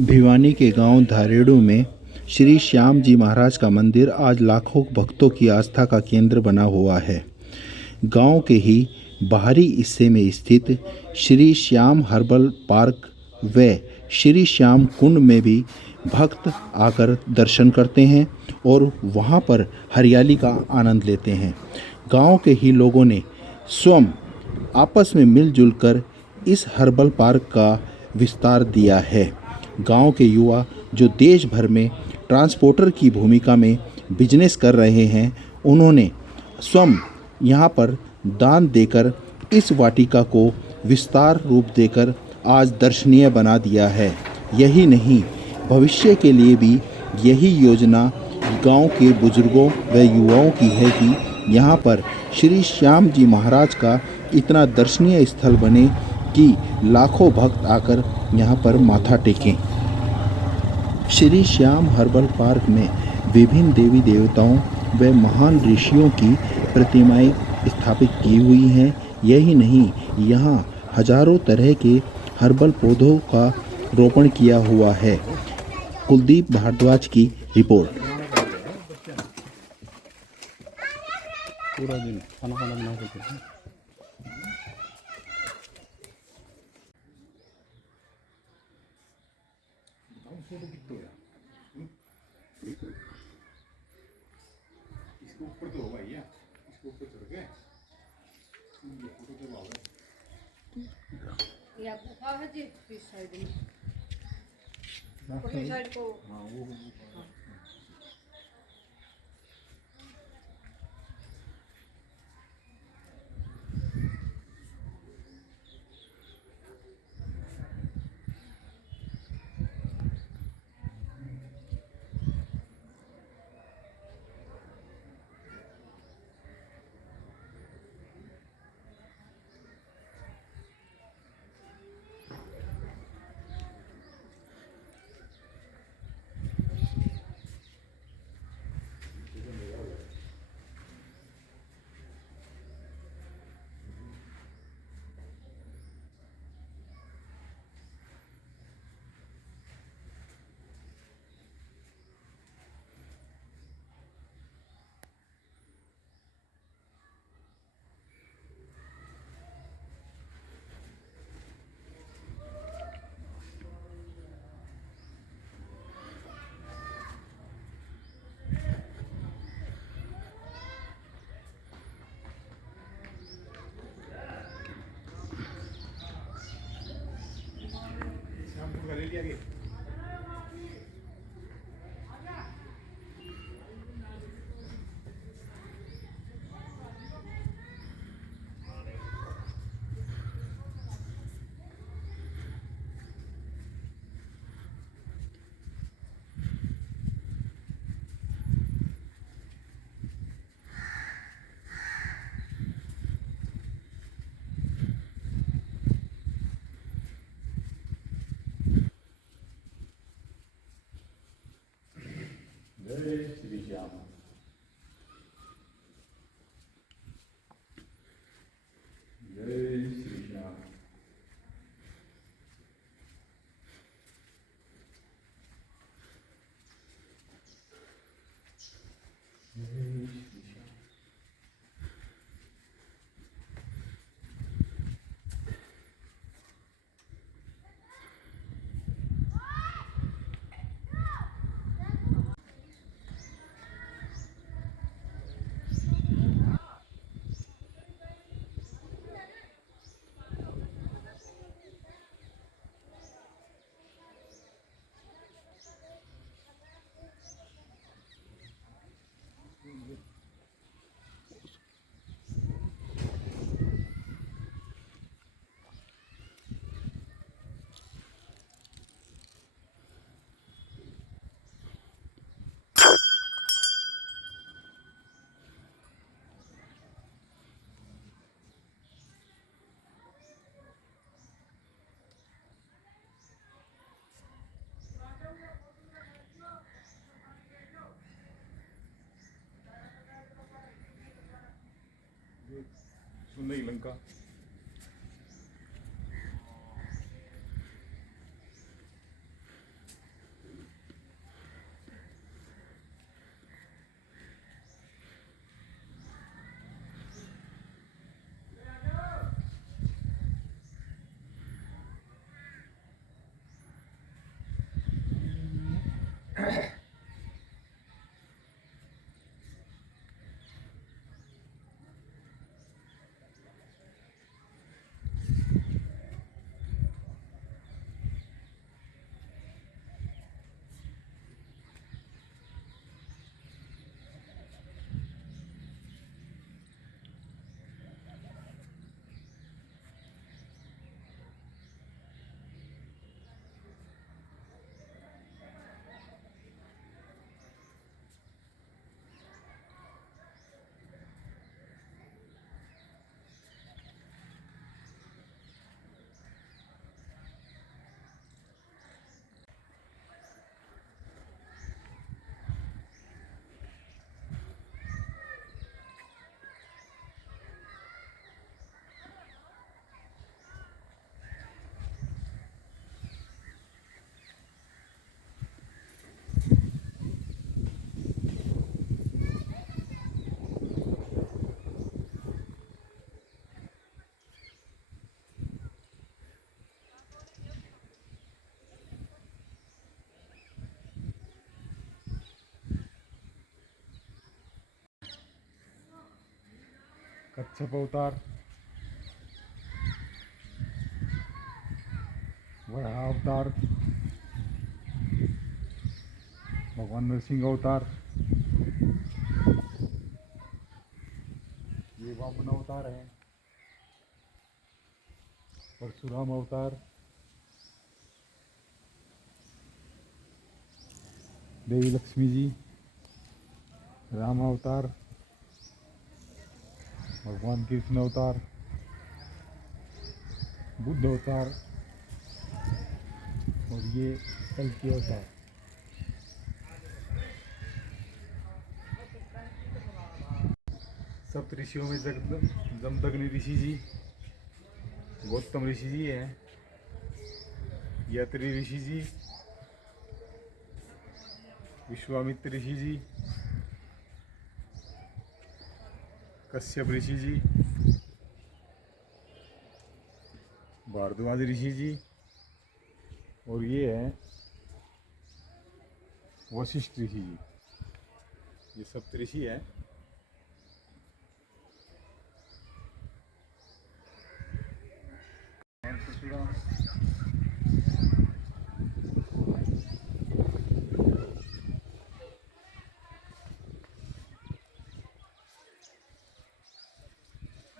भिवानी के गांव धारेड़ू में श्री श्याम जी महाराज का मंदिर आज लाखों भक्तों की आस्था का केंद्र बना हुआ है। गांव के ही बाहरी हिस्से में स्थित श्री श्याम हर्बल पार्क व श्री श्याम कुंड में भी भक्त आकर दर्शन करते हैं और वहां पर हरियाली का आनंद लेते हैं। गांव के ही लोगों ने स्वयं आपस में मिलजुल कर इस हर्बल पार्क का विस्तार दिया है। गांव के युवा जो देश भर में ट्रांसपोर्टर की भूमिका में बिजनेस कर रहे हैं, उन्होंने स्वयं यहां पर दान देकर इस वाटिका को विस्तार रूप देकर आज दर्शनीय बना दिया है। यही नहीं, भविष्य के लिए भी यही योजना गांव के बुजुर्गों व युवाओं की है कि यहां पर श्री श्याम जी महाराज का इतना दर्शनीय स्थल बने कि लाखों भक्त आकर यहाँ पर माथा टेकें। श्री श्याम हर्बल पार्क में विभिन्न देवी देवताओं व महान ऋषियों की प्रतिमाएं स्थापित की हुई हैं। यही नहीं, यहाँ हजारों तरह के हर्बल पौधों का रोपण किया हुआ है। कुलदीप भारद्वाज की रिपोर्ट। पूरा दिन खाना बना के करते हैं। इसको ऊपर तो होगा ही, इसको ऊपर चढ़ के ये फोटो तो होगा। ये आपको खा है जी इस साइड में, पूरी साइड को। हाँ वो शाम ले लिया गया। जय श्री श्याम। जय श्री श्याम। जय श्री श्याम। सुंदरी लंका। कच्छप अवतार, वराह अवतार, भगवान नरसिंह अवतार, ये वामन अवतार है, परशुराम अवतार, देवी लक्ष्मी जी, राम अवतार, भगवान कृष्ण अवतार, बुद्ध अवतार और ये कल्कि अवतार। सप्त ऋषियों में जमदग्नि ऋषि जी, गौतम ऋषि जी हैं, यत्री ऋषि जी, विश्वामित्र ऋषि जी, कश्यप ऋषि जी, भारद्वाज ऋषि जी और ये है वशिष्ठ ऋषि जी। ये सप्त ऋषि है। परशुराम,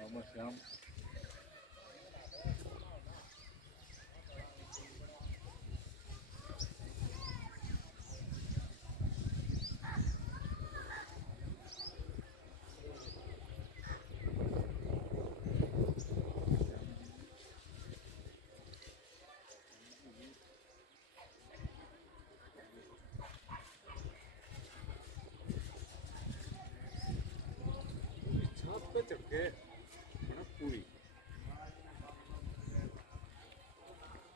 मामा श्याम, छाप पे चढ़के पूरी।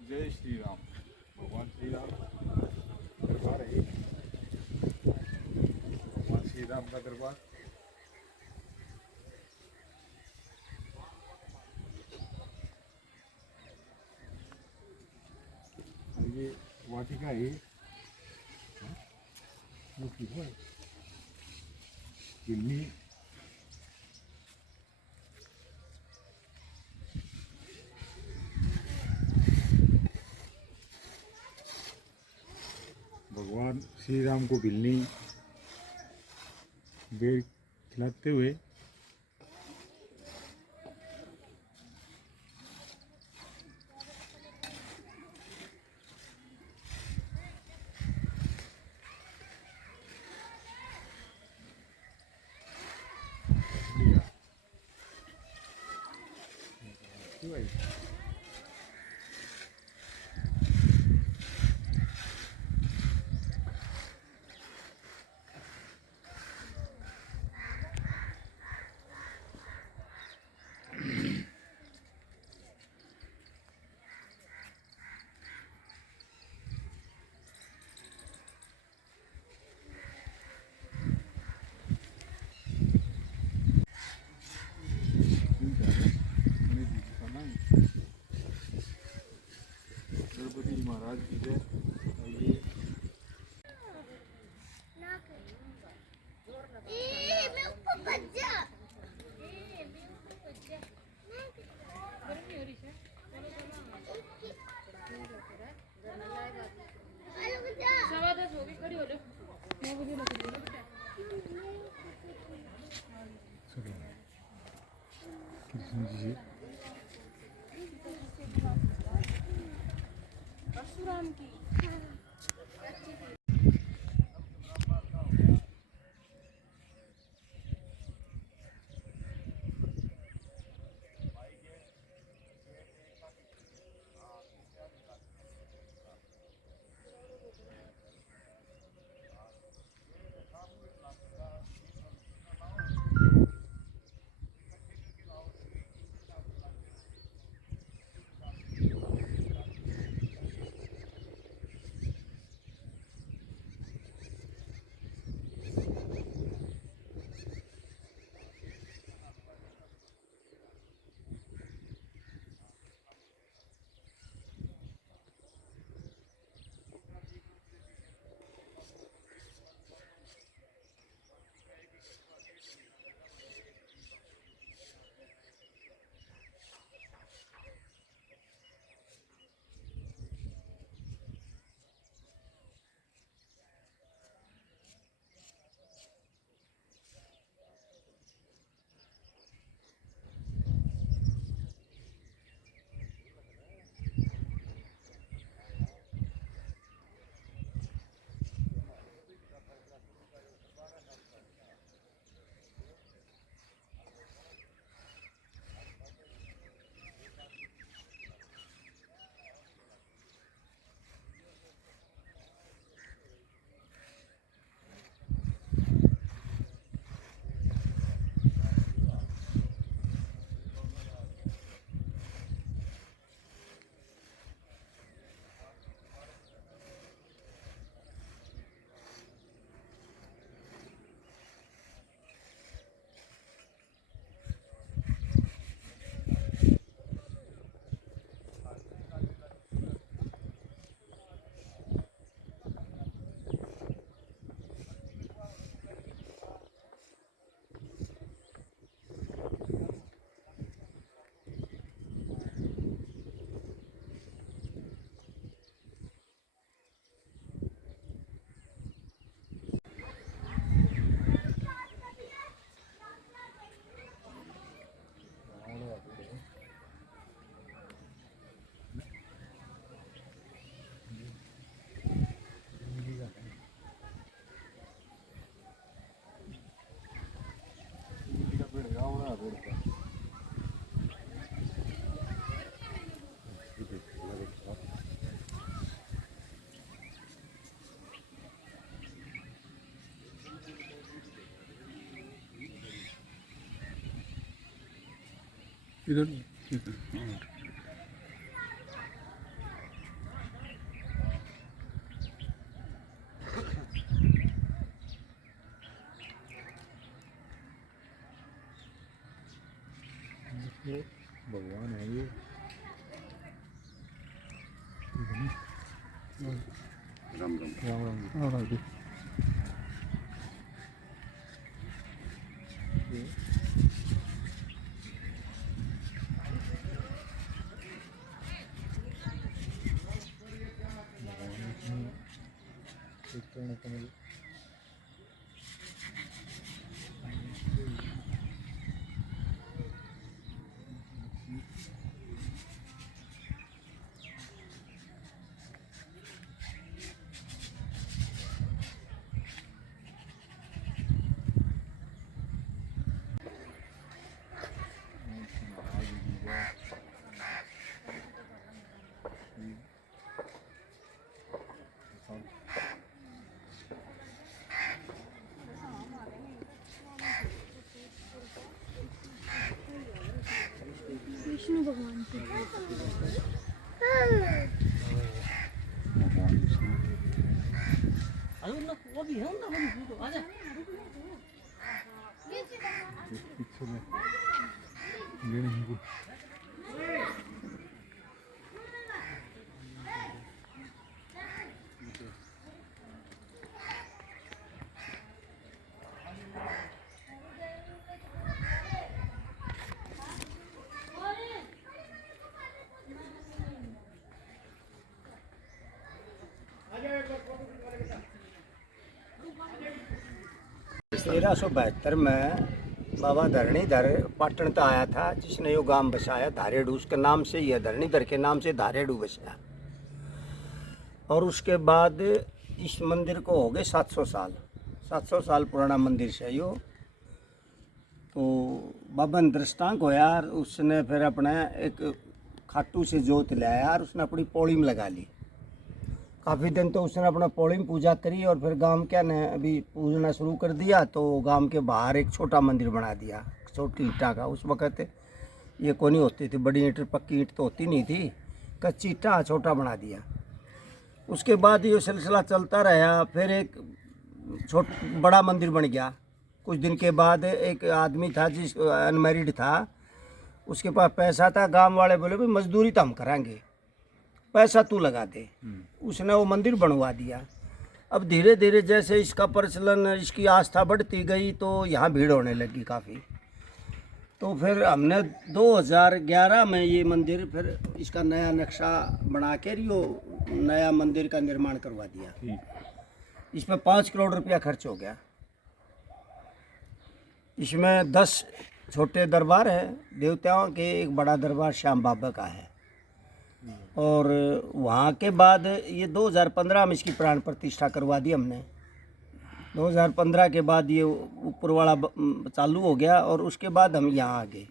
जय श्री राम। भगवान श्री राम दरबार है। भगवान श्री राम का दरबार। और ये वाटिका है, वो की है दिल्ली। भगवान श्री राम को बिल्ली बेर खिलाते हुए लिया। क्यों भाई? गणपति महाराज की जय। ये सवा 10 हो गई, खड़ी हो लो। 9 बजे लग रही है। कृष्ण जी परशुराम की इधर ठीक है। हाँ। भगवान है ये। राम राम। हाँ, हाँ जी। विष्णु भगवान की पीछे में गणेश जी। तेरह सौ बहत्तर में बाबा धरणीधर पाटन तो आया था, जिसने यो गांव बसाया धारेडू, उसके नाम से यह धरणीधर के नाम से धारेडू बसाया। और उसके बाद इस मंदिर को हो गए 700 साल। 700 साल पुराना मंदिर से यो। तो बाबा ने दृष्टांत होया, उसने फिर अपने एक खाटू से जोत लाया और उसने अपनी पौड़ी में लगा ली। काफ़ी दिन तो उसने अपना पौड़ी में पूजा करी और फिर गांव क्या ने अभी पूजना शुरू कर दिया। तो गांव के बाहर एक छोटा मंदिर बना दिया, छोटी ईंटा का। उस वक़्त ये कोनी होती थी, बड़ी ईंट पक्की ईंट तो होती नहीं थी, कच्ची ईंटा छोटा बना दिया। उसके बाद ये सिलसिला चलता रहा। फिर एक बड़ा मंदिर बन गया। कुछ दिन के बाद एक आदमी था जिस अनमैरिड था, उसके पास पैसा था। गांव वाले बोले भाई मजदूरी तो हम कराएंगे, पैसा तू लगा दे। उसने वो मंदिर बनवा दिया। अब धीरे धीरे जैसे इसका प्रचलन, इसकी आस्था बढ़ती गई तो यहाँ भीड़ होने लगी काफ़ी। तो फिर हमने 2011 में ये मंदिर, फिर इसका नया नक्शा बना के यो नया मंदिर का निर्माण करवा दिया। इसमें 5 करोड़ रुपया खर्च हो गया। इसमें 10 छोटे दरबार हैं देवताओं के, एक बड़ा दरबार श्याम बाबा का है। और वहाँ के बाद ये 2015 में इसकी प्राण प्रतिष्ठा करवा दी हमने। 2015 के बाद ये ऊपर वाला चालू हो गया और उसके बाद हम यहाँ आ गए।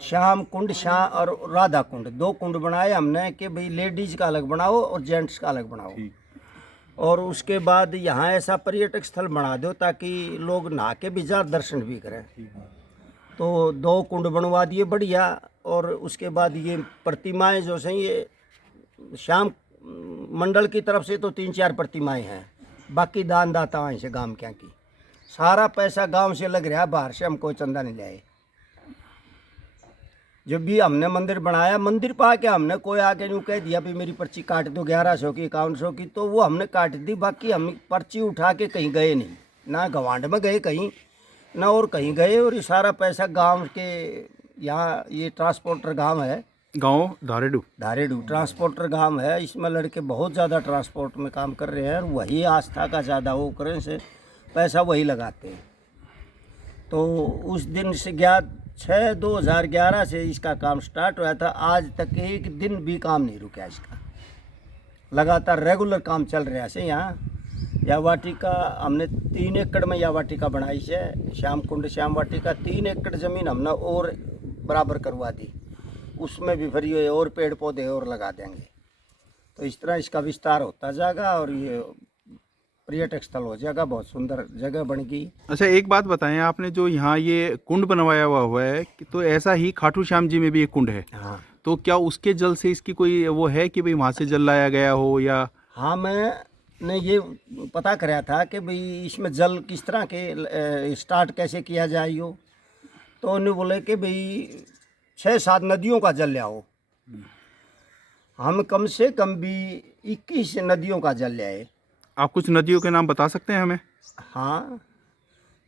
श्याम कुंड और राधा कुंड, 2 कुंड बनाए हमने कि भाई लेडीज का अलग बनाओ और जेंट्स का अलग बनाओ। और उसके बाद यहाँ ऐसा पर्यटक स्थल बना दो ताकि लोग नहा के भी जा, दर्शन भी करें। तो 2 कुंड बनवा दिए बढ़िया। और उसके बाद ये प्रतिमाएं जो सही, ये श्याम मंडल की तरफ से तो 3-4 प्रतिमाएं हैं, बाकी दान दाताओं से गांव क्या की। सारा पैसा गांव से लग रहा, बाहर से हम कोई चंदा नहीं लाए। जब भी हमने मंदिर बनाया, मंदिर पा के हमने कोई आके यूँ कह दिया भी मेरी पर्ची काट दो 1100 की 5100 की, तो वो हमने काट दी। बाकी हम पर्ची उठा के कहीं गए नहीं, ना गवांड में गए कहीं, ना और कहीं गए। और ये सारा पैसा गांव के, यहाँ ये ट्रांसपोर्टर गांव है, गांव धारेडू। धारेडू ट्रांसपोर्टर गांव है। इसमें लड़के बहुत ज़्यादा ट्रांसपोर्ट में काम कर रहे हैं और वही आस्था का ज़्यादा वो करें से पैसा वही लगाते हैं। तो उस दिन से 6/2011 से इसका काम स्टार्ट हुआ था। आज तक एक दिन भी काम नहीं रुका इसका, लगातार रेगुलर काम चल रहा है। यहाँ या वाटिका हमने 3 एकड़ में या वाटिका बनाई है। श्याम कुंड श्याम वाटिका 3 एकड़ ज़मीन हमने और बराबर करवा दी। उसमें भी फिर ये और पेड़ पौधे और लगा देंगे। तो इस तरह इसका विस्तार होता जाएगा और ये पर्यटक स्थल हो जाएगा, बहुत सुंदर जगह बन गई। अच्छा, एक बात बताएं, आपने जो यहाँ ये कुंड बनवाया हुआ है तो ऐसा ही खाटू श्याम जी में भी एक कुंड है, हाँ तो क्या उसके जल से इसकी कोई वो है कि भाई वहाँ से जल लाया गया हो या? हाँ, मैंने ये पता कराया था कि भाई इसमें जल किस तरह के स्टार्ट कैसे किया जाए यो, तो उन्होंने बोले कि भाई 6-7 नदियों का जल ले आओ। हम कम से कम भी 21 नदियों का जल ले आए। आप कुछ नदियों के नाम बता सकते हैं हमें? हाँ,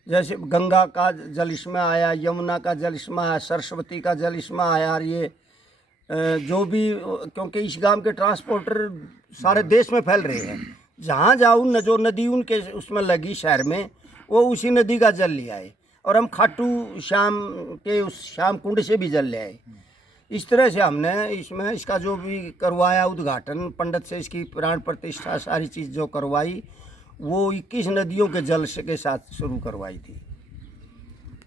जैसे गंगा का जल इसमें आया, यमुना का जल इसमें आया, सरस्वती का जल इसमें आया। और ये जो भी, क्योंकि इस गांव के ट्रांसपोर्टर सारे देश में फैल रहे हैं, जहाँ जाऊँ न जो नदी उनके उसमें लगी शहर में, वो उसी नदी का जल ले आए। और हम खाटू श्याम के उस श्याम कुंड से भी जल ले आए। इस तरह से हमने इसमें इसका जो भी करवाया उद्घाटन, पंडित से इसकी प्राण प्रतिष्ठा सारी चीज़ जो करवाई, वो 21 नदियों के जल के साथ शुरू करवाई थी।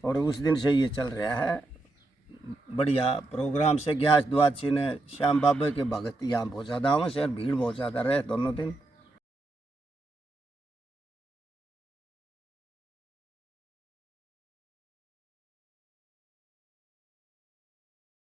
और उस दिन से ये चल रहा है बढ़िया प्रोग्राम से। ग्यास द्वादशी ने श्याम बाबा के भगत यहाँ बहुत ज़्यादा हुए से, और भीड़ बहुत ज़्यादा रहे दोनों दिन।